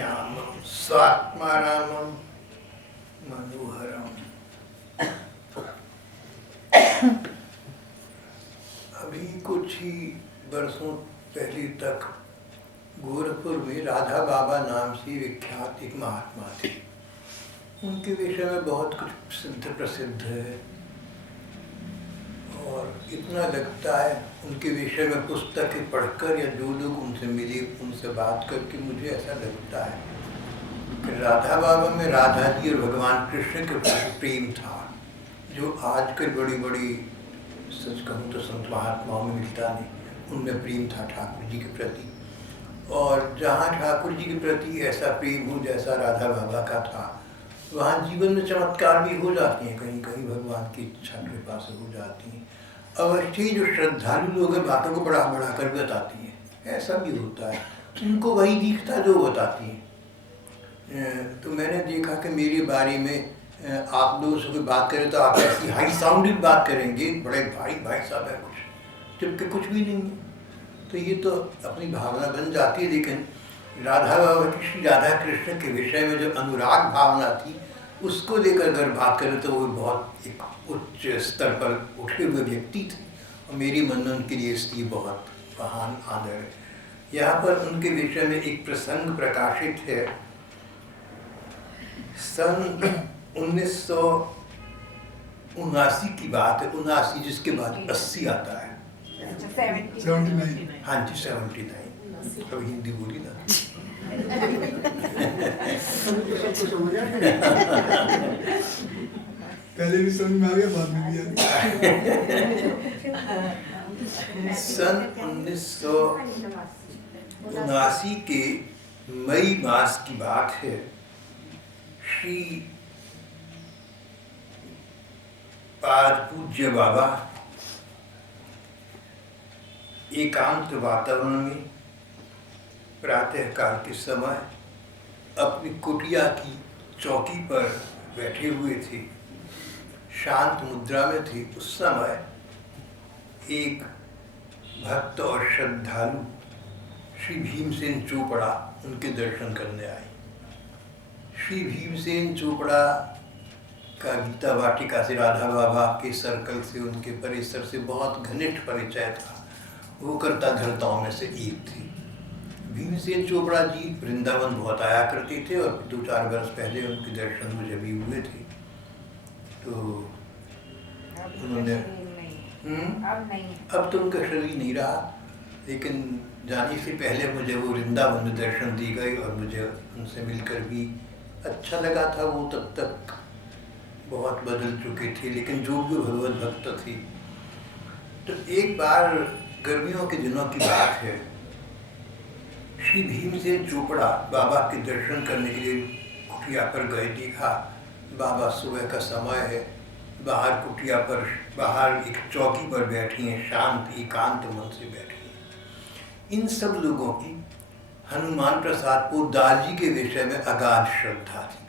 श्यामं स्वात्मारामं मनोहरम। अभी कुछ ही वर्षों पहले तक गोरखपुर में राधा बाबा नाम से विख्यात एक महात्मा थे। उनके विषय में बहुत कुछ प्रसिद्ध है और इतना लगता है उनके विषय में पुस्तकें पढ़कर या जो लोग उनसे मिले उनसे बात करके मुझे ऐसा लगता है कि राधा बाबा में राधा जी और भगवान कृष्ण के प्रति प्रेम था, जो आजकल बड़ी बड़ी सच कहूँ तो संत महात्माओं में मिलता नहीं। उनमें प्रेम था ठाकुर जी के प्रति, और जहाँ ठाकुर जी के प्रति ऐसा प्रेम हो जैसा राधा बाबा का था, वहाँ जीवन में चमत्कार भी हो जाती हैं, कहीं कहीं भगवान की इच्छा कृपा से हो जाती हैं। अवश्य जो श्रद्धालु लोग हैं बातों को बढ़ा बढ़ा कर बताती हैं, ऐसा भी होता है, उनको वही दिखता जो बताती हैं। तो मैंने देखा कि मेरे बारे में आप लोगों से कोई बात करें तो आप ऐसी हाई साउंडेड बात करेंगे, बड़े भाई भाई साहब है कुछ, जबकि कुछ भी नहीं है। तो ये तो अपनी भावना बन जाती है, लेकिन राधा बाबा की श्री राधा कृष्ण के विषय में जो अनुराग भावना थी उसको लेकर अगर बात करें तो वो बहुत एक उच्च स्तर पर उठे हुए व्यक्ति थे, और मेरी मन में उनके लिए इसलिए बहुत महान आदर है। यहाँ पर उनके विषय में एक प्रसंग प्रकाशित है। सन 1979 की बात है, 79 जिसके बाद 80 आता है। 79। हाँ जी 79, तो हिंदी बोली ना। पहले भी समझ में आ गया, बाद में भी आ गया। सन 1979 के मई मास की बात है। श्री पाद पूज्य बाबा एकांत वातावरण में प्रातः काल के समय अपनी कुटिया की चौकी पर बैठे हुए थे, शांत मुद्रा में थे। उस समय एक भक्त और श्रद्धालु श्री भीमसेन चोपड़ा उनके दर्शन करने आए। श्री भीमसेन चोपड़ा का गीता वाटिका से राधा बाबा के सर्कल से, उनके परिसर से बहुत घनिष्ठ परिचय था। वो करता धर्ताओं में से एक थी। भीमसेन चोपड़ा जी वृंदावन बहुत आया करते थे, और 2-4 वर्ष पहले उनके दर्शन मुझे भी हुए थे। तो उन्होंने अब तो उनका शरीर नहीं रहा, लेकिन जाने से पहले मुझे वो वृंदावन में दर्शन दी गई और मुझे उनसे मिलकर भी अच्छा लगा था। वो तब तक बहुत बदल चुके थे, लेकिन जो भी भगवत भक्त थी। तो एक बार गर्मियों के दिनों की बात है, श्री भीमसेन चोपड़ा बाबा के दर्शन करने के लिए कुटिया पर गए। देखा बाबा सुबह का समय है, बाहर कुटिया पर बाहर एक चौकी पर बैठी हैं, शांत एकांत मन से बैठी हैं। इन सब लोगों की हनुमान प्रसाद पोद्दार जी के विषय में अगाध श्रद्धा थी।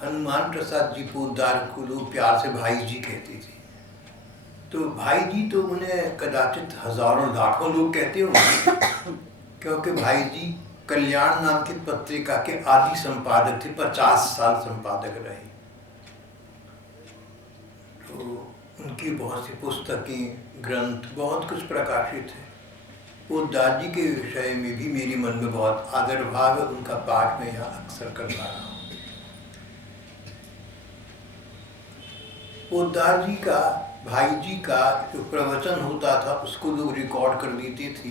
हनुमान प्रसाद जी पोद्दार को लोग प्यार से भाई जी कहते थे। तो भाई जी तो उन्हें कदाचित हजारों लाखों लोग कहते होंगे, क्योंकि भाई जी कल्याण नाम की पत्रिका के आदि संपादक थे, 50 साल संपादक रहे। तो उनकी बहुत सी पुस्तकें, ग्रंथ, बहुत कुछ प्रकाशित है। पोद्दार जी के विषय में भी मेरी मन में बहुत आदर भाव है। उनका पाठ मैं यहाँ अक्सर करता रहा हूँ। पोद्दार जी का, भाई जी का जो प्रवचन होता था उसको लोग रिकॉर्ड कर लेते थे,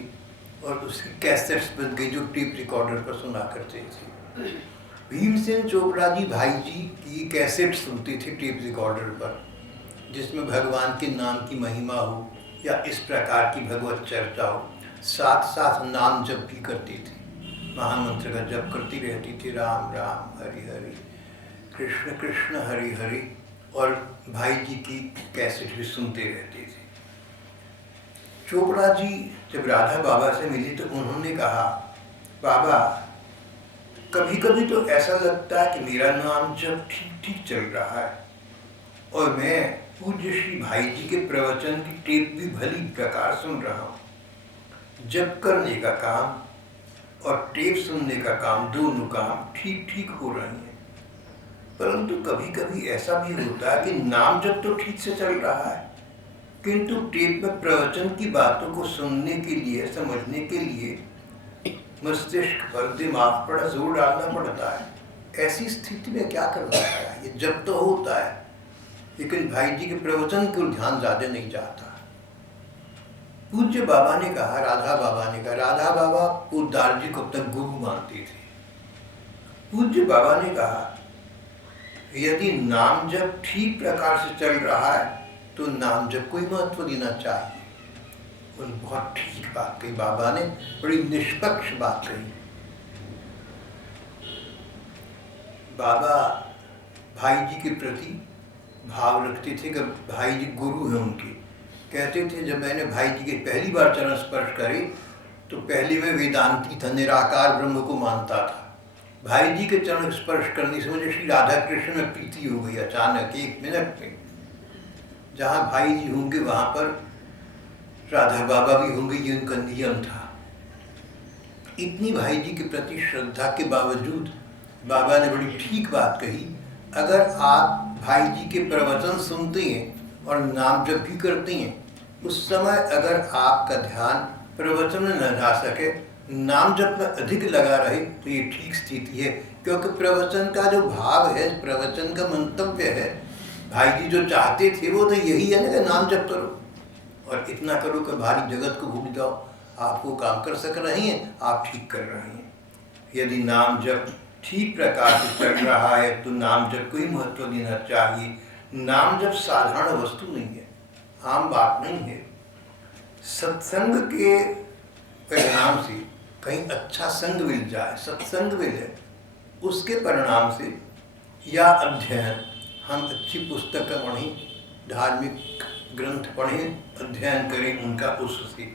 और उसकी कैसेट्स बन गई जो टेप रिकॉर्डर पर सुना करते थे। भीमसेन चोपड़ा जी भाई जी की कैसेट सुनते थे टेप रिकॉर्डर पर, जिसमें भगवान के नाम की महिमा हो या इस प्रकार की भगवत चर्चा हो। साथ साथ नाम जप भी करते थे, महामंत्र का जप करती रहती थी, राम राम हरि हरि, कृष्ण कृष्ण हरि हरि। और भाई जी की कैसेट भी सुनते रहते थे। चोपड़ा जी जब राधा बाबा से मिली तो उन्होंने कहा, बाबा कभी कभी तो ऐसा लगता है कि मेरा नाम जब ठीक ठीक चल रहा है, और मैं पूज्य श्री भाई जी के प्रवचन की टेप भी भली प्रकार सुन रहा हूँ। जप करने का काम और टेप सुनने का काम, दोनों काम ठीक ठीक हो रहे हैं। परंतु कभी कभी ऐसा भी होता है कि नाम जब तो ठीक से चल रहा है, किंतु टेप में प्रवचन की बातों को सुनने के लिए, समझने के लिए मस्तिष्क पर, दिमाग पर जोर डालना पड़ता है। ऐसी स्थिति में क्या करना चाहिए? जब तो होता है, लेकिन भाई जी के प्रवचन को ध्यान ज्यादा नहीं जाता। पूज्य बाबा ने कहा, राधा बाबा ने कहा, राधा बाबा पोद्दार जी को अब तक गुरु मानते थे। पूज्य बाबा ने कहा, यदि नाम जब ठीक प्रकार से चल रहा है तो नाम जब कोई महत्व देना चाहिए। उन बहुत ठीक बात कही बाबा ने, बड़ी निष्पक्ष बात कही। बाबा भाई जी के प्रति भाव रखते थे कि भाई जी गुरु हैं उनके। कहते थे, जब मैंने भाई जी के पहली बार चरण स्पर्श करे तो पहले मैं वेदांती था, निराकार ब्रह्म को मानता था। भाई जी के चरण स्पर्श करने से मुझे श्री राधा कृष्ण में प्रीति हो गई अचानक, एक मिनट में। जहाँ भाई जी होंगे वहाँ पर राधा बाबा भी होंगे, ये उनका नियम था। इतनी भाई जी के प्रति श्रद्धा के बावजूद बाबा ने बड़ी ठीक बात कही, अगर आप भाई जी के प्रवचन सुनते हैं और नाम जप भी करते हैं, उस समय अगर आपका ध्यान प्रवचन में न जा सके, नाम जप में अधिक लगा रहे, तो ये ठीक स्थिति है। क्योंकि प्रवचन का जो भाव है, प्रवचन का मंतव्य है, भाई जी जो चाहते थे वो तो यही है ना कि नाम जप करो और इतना करो कि भारी जगत को भूल जाओ। आप वो काम कर सक रहे हैं, आप ठीक कर रहे हैं। यदि नाम जप ठीक प्रकार से चल रहा है तो नाम जप को ही महत्व देना चाहिए। नाम जप साधारण वस्तु नहीं है, आम बात नहीं है। सत्संग के परिणाम से कहीं अच्छा संग मिल जाए, सत्संग मिले, उसके परिणाम से या अध्ययन, हम अच्छी पुस्तकें पढ़ें, धार्मिक ग्रंथ पढ़ें, अध्ययन करें उनका, उससे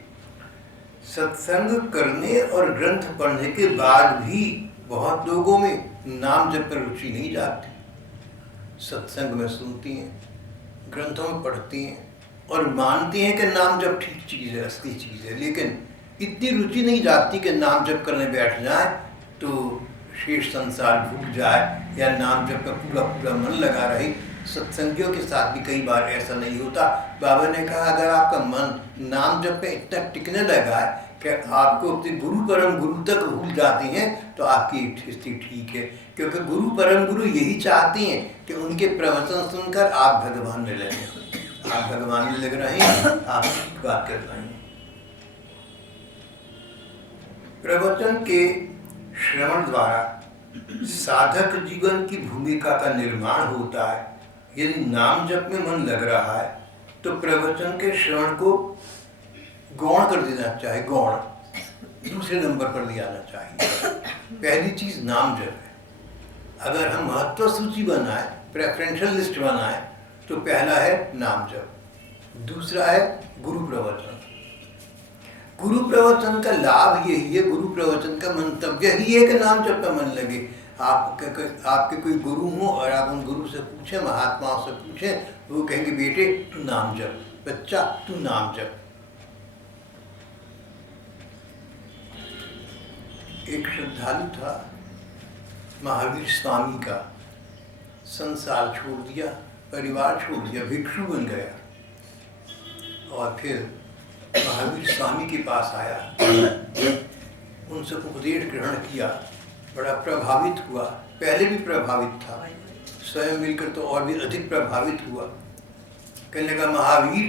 सत्संग करने और ग्रंथ पढ़ने के बाद भी बहुत लोगों में नाम जप पर रुचि नहीं जाती। सत्संग में सुनती हैं, ग्रंथों में पढ़ती हैं और मानती हैं कि नाम जप ठीक चीज़ है, असली चीज़ है, लेकिन इतनी रुचि नहीं जाती कि नाम जप करने बैठ जाए तो शेष संसार भूल जाए या नाम जप का पूरा पूरा मन लगा रहे। सत्संगियों के साथ भी कई बार ऐसा नहीं होता। बाबा ने कहा, अगर आपका मन नाम जप में इतना टिकने लगा है कि आपको अपने गुरु परम गुरु तक भूल जाते हैं, तो आपकी स्थिति ठीक है। क्योंकि गुरु परम गुरु यही चाहते हैं कि उनके प्रवचन सुनकर आप भगवान में लगे। आप भगवान में लग रहे हैं, आप ठीक बात कर रहे हैं। प्रवचन के श्रवण द्वारा साधक जीवन की भूमिका का निर्माण होता है। यदि नाम जप में मन लग रहा है तो प्रवचन के श्रवण को गौण कर देना चाहिए, गौण दूसरे नंबर पर ले आना चाहिए। पहली चीज नाम जप है। अगर हम महत्व सूची बनाए, प्रेफरेंशियल लिस्ट बनाए, तो पहला है नाम जप, दूसरा है गुरु प्रवचन। गुरु प्रवचन का लाभ यही है, गुरु प्रवचन का मंतव्य ही है कि नाम जप में मन लगे। आपके कोई गुरु हो और आप उन गुरु से पूछें, महात्माओं से पूछें, वो कहेंगे, बेटे तू नाम जप, बच्चा तू नाम जप। एक श्रद्धालु था, महावीर स्वामी का, संसार छोड़ दिया, परिवार छोड़ दिया, भिक्षु बन गया और फिर महावीर स्वामी के पास आया, उनसे उपदेश ग्रहण किया, बड़ा प्रभावित हुआ। पहले भी प्रभावित था, स्वयं मिलकर तो और भी अधिक प्रभावित हुआ। कहने लगा, महावीर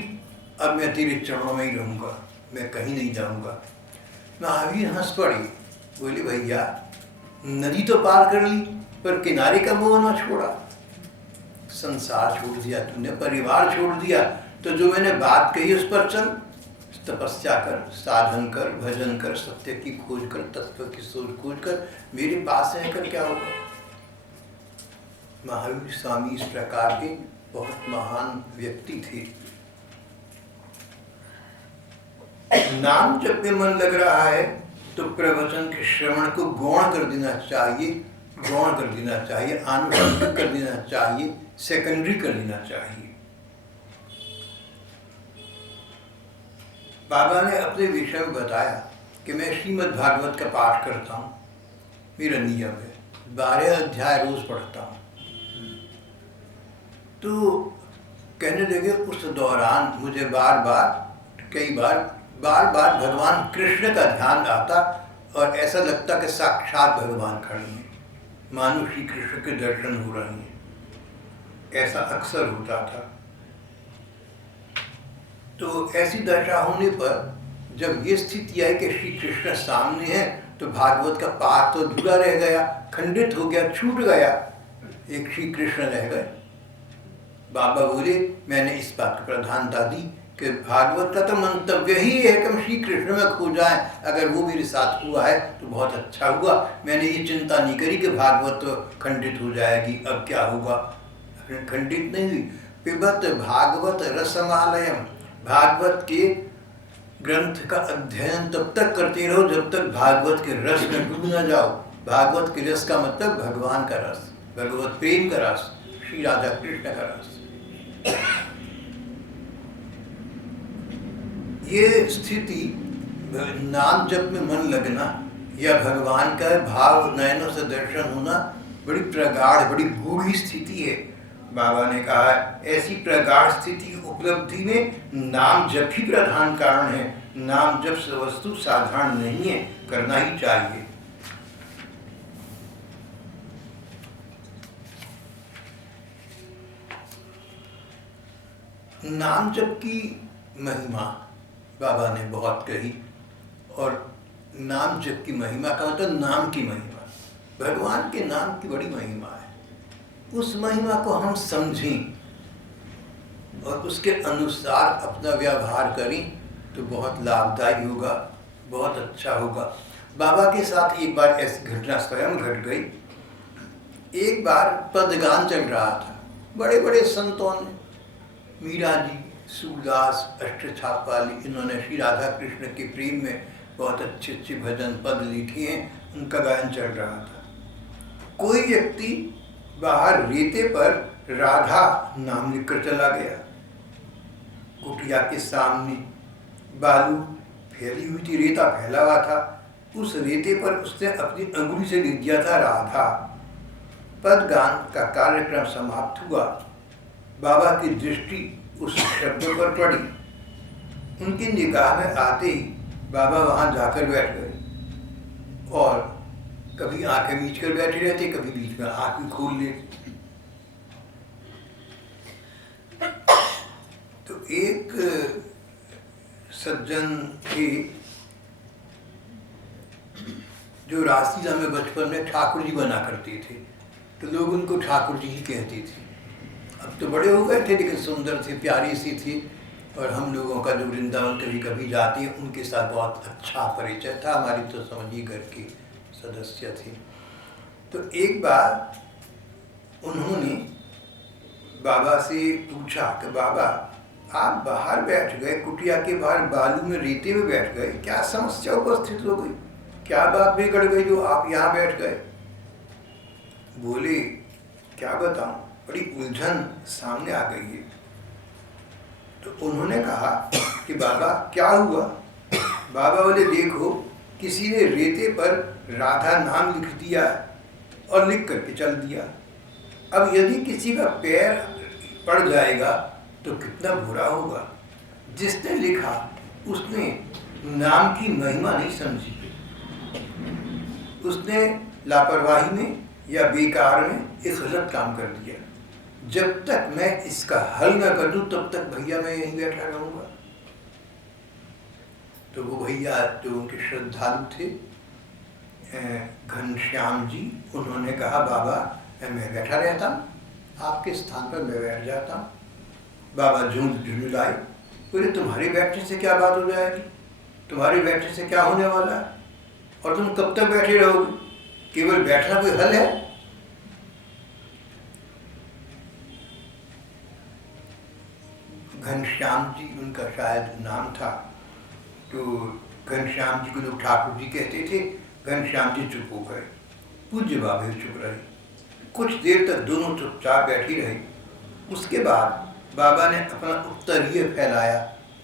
अब मैं तेरे चरणों में ही रहूँगा, मैं कहीं नहीं जाऊँगा। महावीर हंस पड़े, बोले, भैया नदी तो पार कर ली पर किनारे का मोह न छोड़ा। संसार छोड़ दिया तूने, परिवार छोड़ दिया, तो जो मैंने बात कही उस पर चल, तपस्या कर, साधन कर, भजन कर, सत्य की खोज कर, तत्व की खोज कर, मेरे पास रहकर क्या होगा। महावीर स्वामी इस प्रकार के बहुत महान व्यक्ति थे। नाम जप में मन लग रहा है तो प्रवचन के श्रवण को गौण कर देना चाहिए, गौण कर देना चाहिए, आनुषंगिक कर देना चाहिए, सेकेंडरी कर देना चाहिए। बाबा ने अपने विषय में बताया कि मैं श्रीमद् भागवत का पाठ करता हूँ, मेरा नियम है, 12 अध्याय रोज पढ़ता हूँ। तो कहने लगे उस दौरान मुझे कई बार भगवान कृष्ण का ध्यान आता और ऐसा लगता कि साक्षात भगवान खड़े हैं, मानो श्री कृष्ण के दर्शन हो रहे हैं। ऐसा अक्सर होता था। तो ऐसी दशा होने पर जब ये स्थिति आई कि श्री कृष्ण सामने है, तो भागवत का पाठ तो अधूरा रह गया, खंडित हो गया, छूट गया, एक श्री कृष्ण रह गए। बाबा बोले, मैंने इस बात को प्रधानता दी कि भागवत का तो मंतव्य ही है कि हम श्री कृष्ण में खो जाएं। अगर वो मेरे साथ हुआ है तो बहुत अच्छा हुआ। मैंने ये चिंता नहीं करी कि भागवत तो खंडित हो जाएगी, अब क्या होगा। खंडित नहीं हुई। पिबत भागवत रसमालयम, भागवत के ग्रंथ का अध्ययन तब तक करते रहो जब तक भागवत के रस में डूब न जाओ। भागवत के रस का मतलब भगवान का रस, भगवत प्रेम का रस, श्री राधा कृष्ण का रस। ये स्थिति नाम जप में मन लगना या भगवान का भाव नयनों से दर्शन होना बड़ी प्रगाढ़, बड़ी गूढ़ी स्थिति है। बाबा ने कहा ऐसी प्रगाढ़ स्थिति उपलब्धि में नाम जप ही प्रधान कारण है। नाम जप से वस्तु साधारण नहीं है, करना ही चाहिए। नाम जप की महिमा बाबा ने बहुत कही, और नाम जप की महिमा का मतलब नाम की महिमा, भगवान के नाम की बड़ी महिमा है। उस महिमा को हम समझें और उसके अनुसार अपना व्यवहार करें तो बहुत लाभदायी होगा, बहुत अच्छा होगा। बाबा के साथ एक बार ऐसी घटना स्वयं घट गई। एक बार पदगान चल रहा था, बड़े बड़े संतों ने, मीरा जी, सूरदास, अष्टछापाली, इन्होंने श्री राधा कृष्ण के प्रेम में बहुत अच्छे अच्छे भजन पद लिखे हैं, उनका गायन चल रहा था। कोई व्यक्ति बाहर रेते पर राधा नाम लिखकर चला गया। कुटिया के सामने बालू फैली हुई थी, रेता फैला हुआ था, उस रेते पर उसने अपनी अंगुली से लिख दिया था राधा। पदगान का कार्यक्रम समाप्त हुआ। बाबा की दृष्टि उस शब्द पर पड़ी। उनकी निगाह में आते ही बाबा वहां जाकर बैठ गए और कभी आंखें मीच कर बैठे रहते, कभी बीच में आंख भी खोल लेते। तो एक सज्जन थे जो रास्ता में बचपन में ठाकुर जी बना करते थे, तो लोग उनको ठाकुर जी ही कहते थे। अब तो बड़े हो गए थे लेकिन सुंदर थे, प्यारी सी थी, और हम लोगों का जो वृंदावन कभी कभी जाते हैं उनके साथ बहुत अच्छा परिचय था। हमारी तो समझिए घर के सदस्य थे। तो एक बार उन्होंने बाबा से पूछा कि बाबा आप बाहर बैठ गए, कुटिया के बाहर बालू में रेते में बैठ गए, क्या समस्या उपस्थित हो गई, क्या बात बिगड़ गई जो आप यहाँ बैठ गए। बोले क्या बताऊं, बड़ी उलझन सामने आ गई है। तो उन्होंने कहा कि बाबा क्या हुआ। बाबा बोले देखो, किसी ने रेते पर राधा नाम लिख दिया और लिख करके चल दिया। अब यदि किसी का पैर पड़ जाएगा तो कितना बुरा होगा। जिसने लिखा उसने नाम की महिमा नहीं समझी, उसने लापरवाही में या बेकार में एक गलत काम कर दिया। जब तक मैं इसका हल न कर दूं तब तक भैया मैं यहीं बैठा रहूंगा। तो वो भैया जो उनके श्रद्धालु थे घनश्याम जी, उन्होंने कहा बाबा मैं बैठा रहता हूँ, आपके स्थान पर मैं बैठ जाता हूँ। बाबा झुंझुलाए, बोले तुम्हारे बैठने से क्या बात हो जाएगी, तुम्हारे बैठने से क्या होने वाला है, और तुम कब तक बैठे रहोगे, केवल बैठना कोई हल है। घनश्याम जी उनका शायद नाम था, तो घनश्याम जी को लोग ठाकुर जी कहते थे। घनश्याम जी चुप हो गए, पूज्य बाबा भी चुप रहे। कुछ देर तक दोनों चुपचाप बैठी रहे। उसके बाद बाबा ने अपना उत्तरीय फैलाया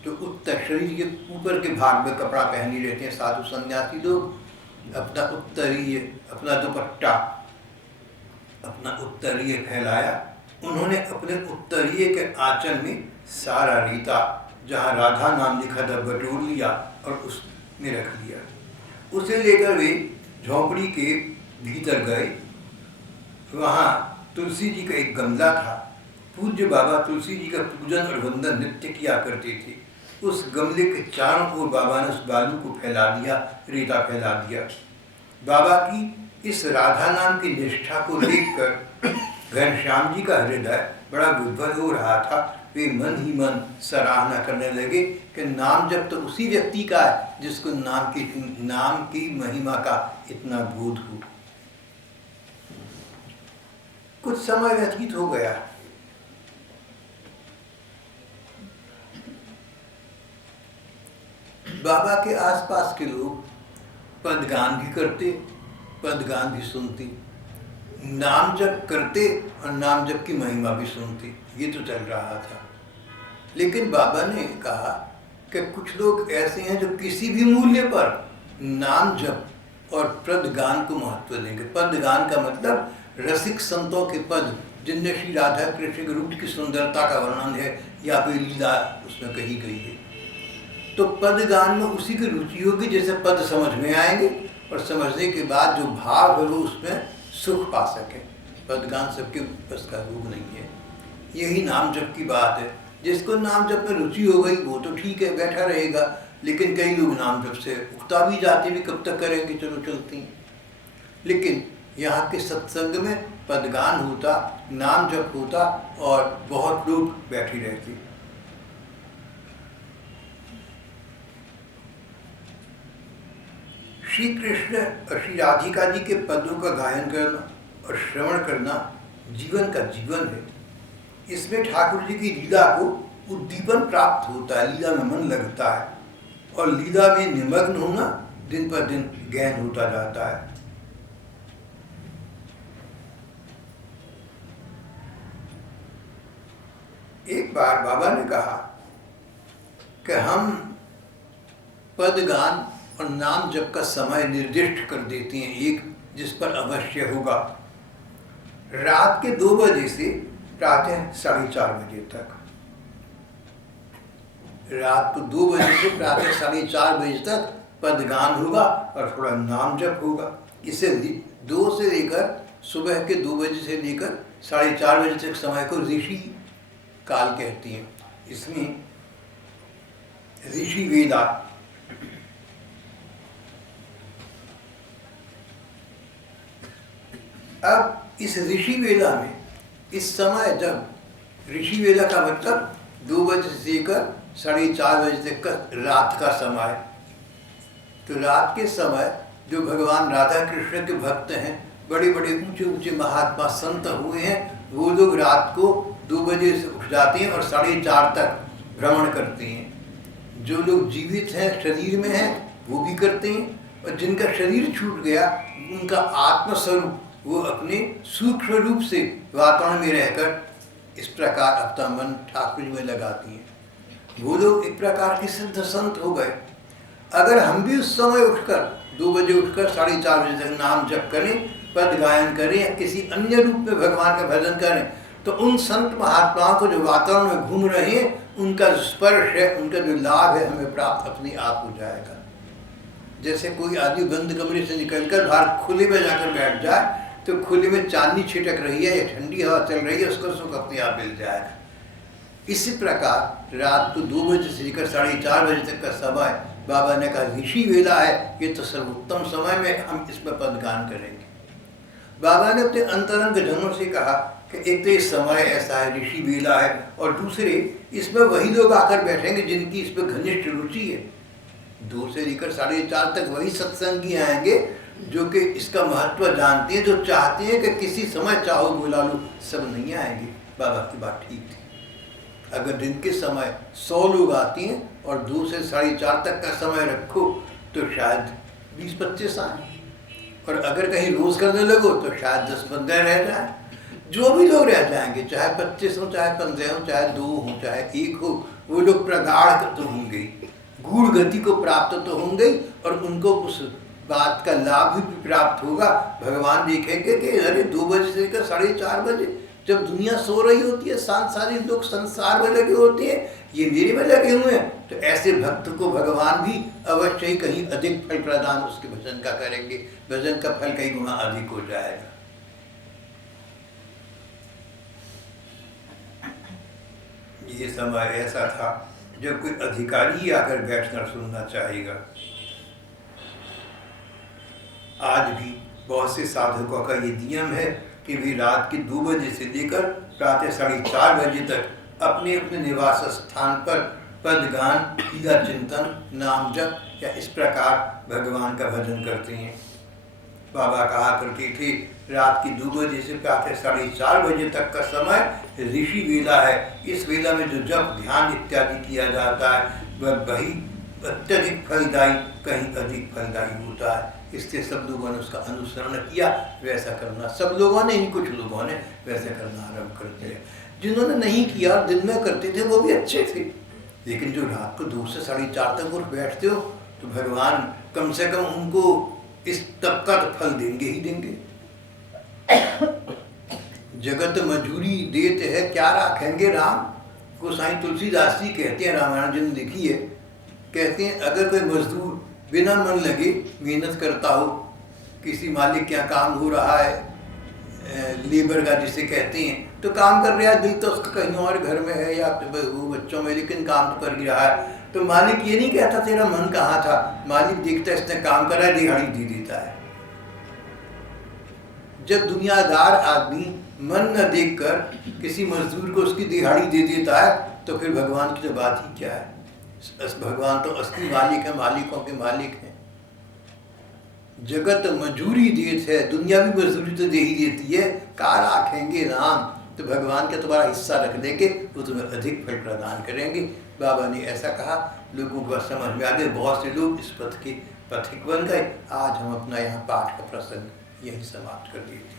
जो उत्तर शरीर के ऊपर के भाग में कपड़ा पहनी रहते हैं साधु सन्यासी लोग, अपना उत्तरीय, अपना दुपट्टा, अपना उत्तरीय फैलाया। उन्होंने अपने उत्तरीय के आंचल में सारा रीता जहाँ राधा नाम लिखा था बटोर लिया और उसमें रख लिया। उसे लेकर वे झोंपड़ी के भीतर गए। वहाँ तुलसी जी का एक गमला था। पूज्य बाबा तुलसी जी का पूजन और वंदन नित्य किया करते थे। उस गमले के चारों ओर बाबा ने उस बालू को फैला दिया, रेता फैला दिया। बाबा की इस राधा नाम की निष्ठा को देखकर घनश्याम जी का हृदय बड़ा विभ्वल हो रहा था। वे मन ही मन सराहना करने लगे कि नाम जब तो उसी व्यक्ति का है जिसको नाम की महिमा का इतना बोध हो। कुछ समय व्यतीत हो गया। बाबा के आसपास के लोग पदगान भी करते, पदगान भी सुनते, नाम जप करते और नाम जप की महिमा भी सुनते। ये तो चल रहा था। लेकिन बाबा ने कहा कि कुछ लोग ऐसे हैं जो किसी भी मूल्य पर नाम जप और पदगान को महत्व देंगे। पदगान का मतलब रसिक संतों के पद, जिनमें श्री राधा कृष्ण के रूप की सुंदरता का वर्णन है या कोई लीला उसमें कही गई है। तो पदगान में उसी की रुचि होगी जैसे पद समझ में आएंगे और समझने के बाद जो भाव है वो उसमें सुख पा सके। पदगान सबके बस का रूप नहीं है। यही नाम जप की बात है। जिसको नाम जप में रुचि हो गई वो तो ठीक है, बैठा रहेगा। लेकिन कई लोग नाम जप से उगता भी जाते, भी कब तक करेंगे, चलो चलती हैं। लेकिन यहाँ के सत्संग में पदगान होता, नाम जप होता और बहुत लोग बैठे रहते। श्री कृष्ण और श्री राधिका जी के पदों का गायन करना और श्रवण करना जीवन का जीवन है। इसमें ठाकुर जी की लीला को उद्दीपन प्राप्त होता है, लीला में मन लगता है और लीला में निमग्न होना दिन पर दिन गहन होता जाता है। एक बार बाबा ने कहा कि हम पदगान और नाम जप का समय निर्दिष्ट कर देते हैं, एक जिस पर अवश्य होगा। रात के 2 बजे से प्रातः 4:30 बजे तक। रात को 2 बजे से प्रातः 4:30 बजे तक पदगान होगा और थोड़ा नाम जप होगा। इसे 2 से लेकर सुबह के 2 बजे से लेकर 4:30 बजे तक समय को ऋषि काल कहती हैं। इसमें ऋषि वेला, अब इस ऋषि वेला में इस समय, जब ऋषि वेला का मतलब 2 बजे से लेकर 4:30 बजे तक का रात का समय, तो रात के समय जो भगवान राधा कृष्ण के भक्त हैं, बड़े बड़े ऊंचे ऊंचे महात्मा संत हुए हैं, वो लोग रात को 2 बजे से उठ जाते हैं और 4:30 तक भ्रमण करते हैं। जो लोग जीवित हैं, शरीर में हैं, वो भी करते हैं, और जिनका शरीर छूट गया उनका आत्मस्वरूप वो अपने सूक्ष्म रूप से वातावरण में रहकर इस प्रकार अपना मन ठाकुर में लगाती हैं। वो लोग एक प्रकार के सिद्ध संत हो गए। अगर हम भी उस समय उठकर 2 बजे उठकर 4:30 बजे तक नाम जप करें, पद गायन करें या किसी अन्य रूप में भगवान का भजन करें, तो उन संत महात्माओं को जो वातावरण में घूम रहे हैं, उनका स्पर्श है, उनका जो लाभ है, हमें प्राप्त अपने आप हो जाएगा। जैसे कोई आदमी बंद कमरे से निकलकर बाहर खुले में जाकर बैठ जाए, तो खुले में चांदनी छिटक रही है या ठंडी हवा चल रही है, उसको सुख अपने आप मिल जाएगा। इसी प्रकार रात को 2 बजे से लेकर 4:30 बजे तक का समय बाबा ने कहा ऋषि वेला है, ये तो सर्वोत्तम समय में हम इसमें पदगान करेंगे। बाबा ने अपने अंतरंग जनों से कहा कि एक तो ये समय ऐसा है, ऋषि वेला है, और दूसरे इसमें वही लोग आकर बैठेंगे जिनकी इसमें घनिष्ठ रुचि है। 2 से लेकर 4:30 तक वही सत्संगी आएंगे जो कि इसका महत्व जानते हैं, जो चाहते हैं कि किसी समय चाहो बुला लो, सब नहीं आएंगे। बाबा की बात ठीक थी। अगर दिन के समय 100 लोग आते हैं और 2 से 4:30 तक का समय रखो तो शायद 20-25 आए, और अगर कहीं रोज करने लगो तो शायद 10-15 रह जाए। जो भी लोग रह जाएंगे, चाहे 25 हो, चाहे 15 हो, चाहे 2 हो, चाहे 1 हो, वो लोग प्रगाढ़ तो होंगे, गूढ़ गति को प्राप्त तो होंगे, और उनको उस बात का लाभ भी प्राप्त होगा। भगवान देखेंगे कि अरे 2 बजे से लेकर 4:30 बजे जब दुनिया सो रही होती है, सांसारिक लोग संसार में लगे होते हैं, ये मेरे में लगे हुए हैं, तो ऐसे भक्त को भगवान भी अवश्य ही कहीं अधिक फल प्रदान उसके भजन का करेंगे। भजन का फल कई गुना अधिक हो जाएगा। ये समय ऐसा था जब कोई अधिकारी आकर बैठकर सुनना चाहेगा। आज भी बहुत से साधकों का ये नियम है कि वे रात के 2 बजे से लेकर प्रातः 4:30 बजे तक अपने अपने निवास स्थान पर पदगान या चिंतन, नाम जप या इस प्रकार भगवान का भजन करते हैं। बाबा कहा करते थे रात की 2 बजे से प्रातः 4:30 बजे तक का समय ऋषि वेला है। इस वेला में जो जप ध्यान इत्यादि किया जाता है वह वही अत्यधिक फलदायी, कहीं अधिक फलदायी होता है। इससे सब लोगों ने उसका अनुसरण किया, वैसा करना सब लोगों ने, इन कुछ लोगों ने वैसा करना आरम्भ कर दिया। जिन्होंने नहीं किया दिन में करते थे वो भी अच्छे थे, लेकिन जो रात को 2 से 4:30 तक उठ बैठते हो तो भगवान कम से कम उनको इस तक का तो फल देंगे ही देंगे। जगत मजूरी देते है क्या राखेंगे राम, गोसाई तुलसीदास जी कहते हैं, रामायण जी ने लिखी है, कहते हैं अगर कोई मजदूर बिना मन लगे मेहनत करता हो, किसी मालिक के यहाँ काम हो रहा है लेबर का जिसे कहते हैं, तो काम कर रहा है, दिल तो उसका कहीं और घर में है या वो बच्चों में, लेकिन काम तो कर ही रहा है। तो मालिक ये नहीं कहता तेरा मन कहाँ था, मालिक देखता है इसने काम करा है, दिहाड़ी दे देता है। जब दुनियादार आदमी मन न देखकर किसी मजदूर को उसकी दिहाड़ी दे देता है तो फिर भगवान की तो बात ही क्या है। भगवान तो असली मालिक है, मालिकों के मालिक हैं। जगत मजूरी देत है, दुनिया भी मजदूरी तो दे ही देती है, का राखेंगे राम, तो भगवान का तुम्हारा हिस्सा रख देंगे, वो तुम्हें अधिक फल प्रदान करेंगे। बाबा ने ऐसा कहा, लोगों को समझ में आ गए, बहुत से लोग इस पथ के पथिक बन गए। आज हम अपना यहाँ पाठ का प्रसंग यही समाप्त कर देते हैं।